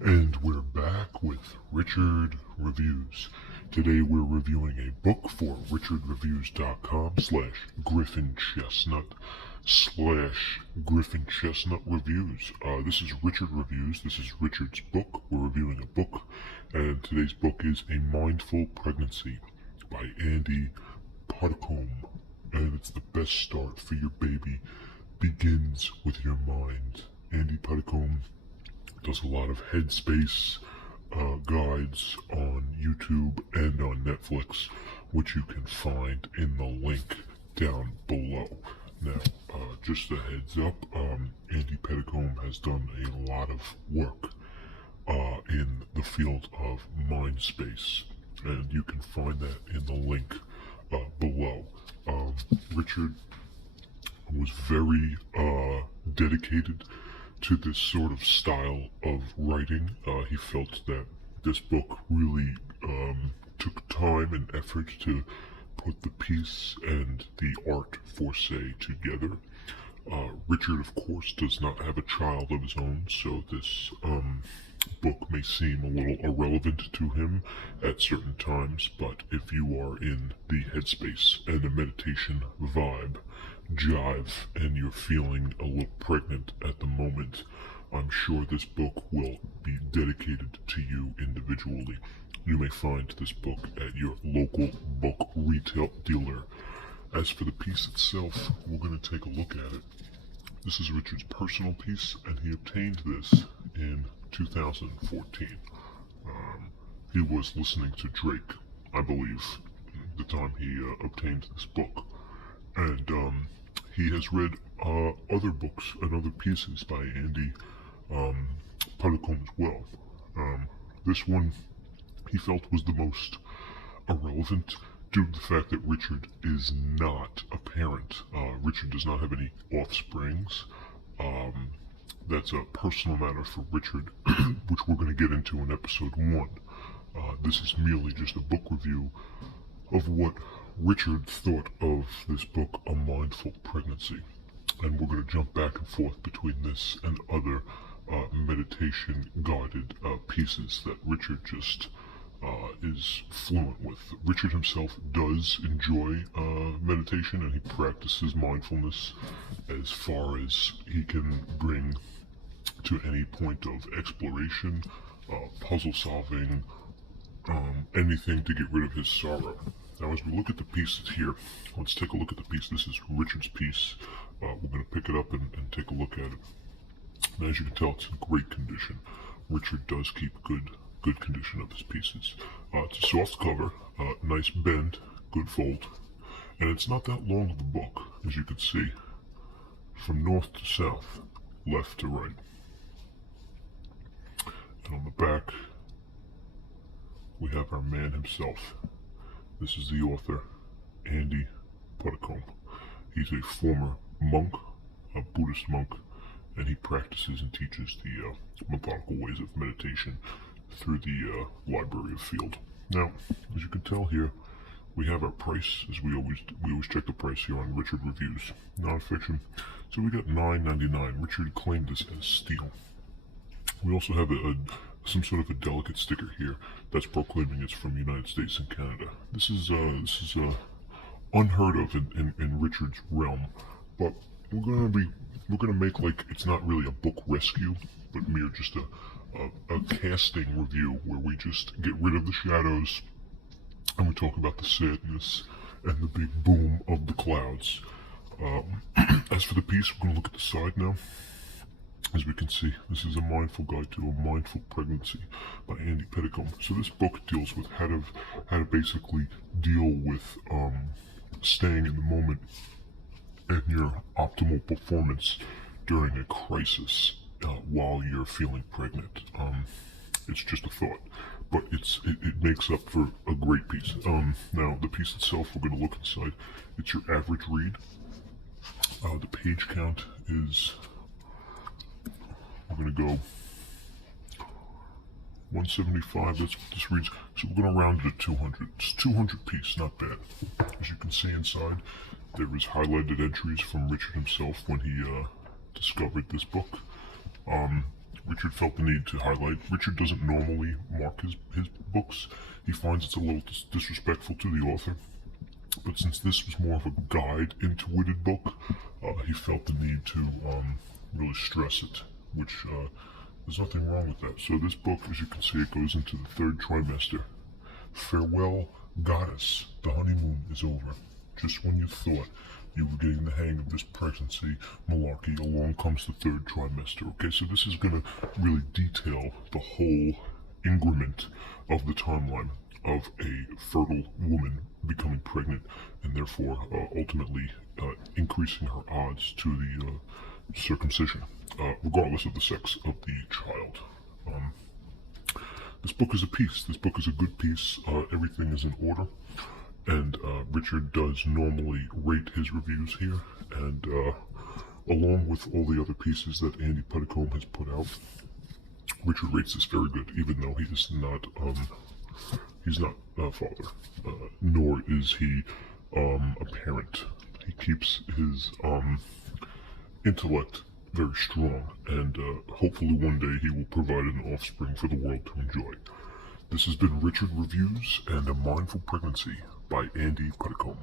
And we're back with Richard Reviews. Today we're reviewing a book for richardreviews.com/griffinchestnut/Griffin Chestnut Reviews. This is Richard Reviews. This is Richard's book. We're reviewing a book, and today's book is A Mindful Pregnancy by Andy Puddicombe. And it's the best start for your baby. Begins with your mind. Andy Puddicombe does a lot of headspace guides on YouTube and on Netflix, which you can find in the link down below. Now, just a heads up, Andy Puddicombe has done a lot of work in the field of mind space, and you can find that in the link below. Richard was very dedicated to this sort of style of writing. He felt that this book really took time and effort to put the piece and the art forte together. Richard, of course, does not have a child of his own, so this book may seem a little irrelevant to him at certain times, but if you are in the headspace and the meditation vibe, jive, and you're feeling a little pregnant at the moment, I'm sure this book will be dedicated to you individually. You may find this book at your local book retail dealer. As for the piece itself, we're going to take a look at it. This is Richard's personal piece, and he obtained this in 2014. He was listening to Drake, I believe, the time he obtained this book. And he has read other books and other pieces by Andy Puddicombe as well. This one he felt was the most irrelevant due to the fact that Richard is not a parent. Richard does not have any offsprings. That's a personal matter for Richard, which we're going to get into in episode 1. This is merely just a book review of what Richard thought of this book, A Mindful Pregnancy. And we're going to jump back and forth between this and other meditation-guided pieces that Richard just is fluent with. Richard himself does enjoy meditation, and he practices mindfulness as far as he can bring to any point of exploration, puzzle solving, anything to get rid of his sorrow. Now, as we look at the pieces here, let's take a look at the piece. This is Richard's piece. We're going to pick it up and take a look at it. And as you can tell, it's in great condition. Richard does keep good condition of his pieces. It's a soft cover, nice bend, good fold, and it's not that long of a book, as you can see, from north to south, left to right. And on the back, we have our man himself. This is the author, Andy Puddicombe. He's a former monk, a Buddhist monk, and he practices and teaches the methodical ways of meditation through the Library of Field. Now, as you can tell here, we have our price, as we always check the price here on Richard Reviews, nonfiction. So we got $9.99. Richard claimed this as steal. We also have some sort of a delicate sticker here that's proclaiming it's from the United States and Canada. This is unheard of in Richard's realm, but we're gonna make like it's not really a book rescue, but mere just a casting review where we just get rid of the shadows and we talk about the sadness and the big boom of the clouds. As for the piece, we're going to look at the side now. As we can see, this is a mindful guide to a mindful pregnancy by Andy Puddicombe. So this book deals with how to basically deal with staying in the moment and your optimal performance during a crisis while you're feeling pregnant. It's just a thought, but it makes up for a great piece. Now the piece itself, we're going to look inside. It's your average read. The page count is, we're going to go 175. That's what this reads. So we're going to round it to 200. It's 200 piece, not bad. As you can see inside, there is highlighted entries from Richard himself when he discovered this book. Richard felt the need to highlight. Richard doesn't normally mark his books. He finds it's a little disrespectful to the author. But since this was more of a guide into witted book, he felt the need to really stress it, which there's nothing wrong with that. So this book, as you can see, it goes into the third trimester. Farewell, goddess. The honeymoon is over. Just when you thought you were getting the hang of this pregnancy malarkey, along comes the third trimester. Okay, so this is going to really detail the whole increment of the timeline of a fertile woman becoming pregnant and therefore ultimately increasing her odds to the circumcision, regardless of the sex of the child. This book is a piece. This book is a good piece. Everything is in order. And Richard does normally rate his reviews here. And along with all the other pieces that Andy Puddicombe has put out, Richard rates this very good, even though he's not a father, nor is he a parent. He keeps his intellect very strong, and hopefully one day he will provide an offspring for the world to enjoy. This has been Richard Reviews and A Mindful Pregnancy by Andy Puddicombe.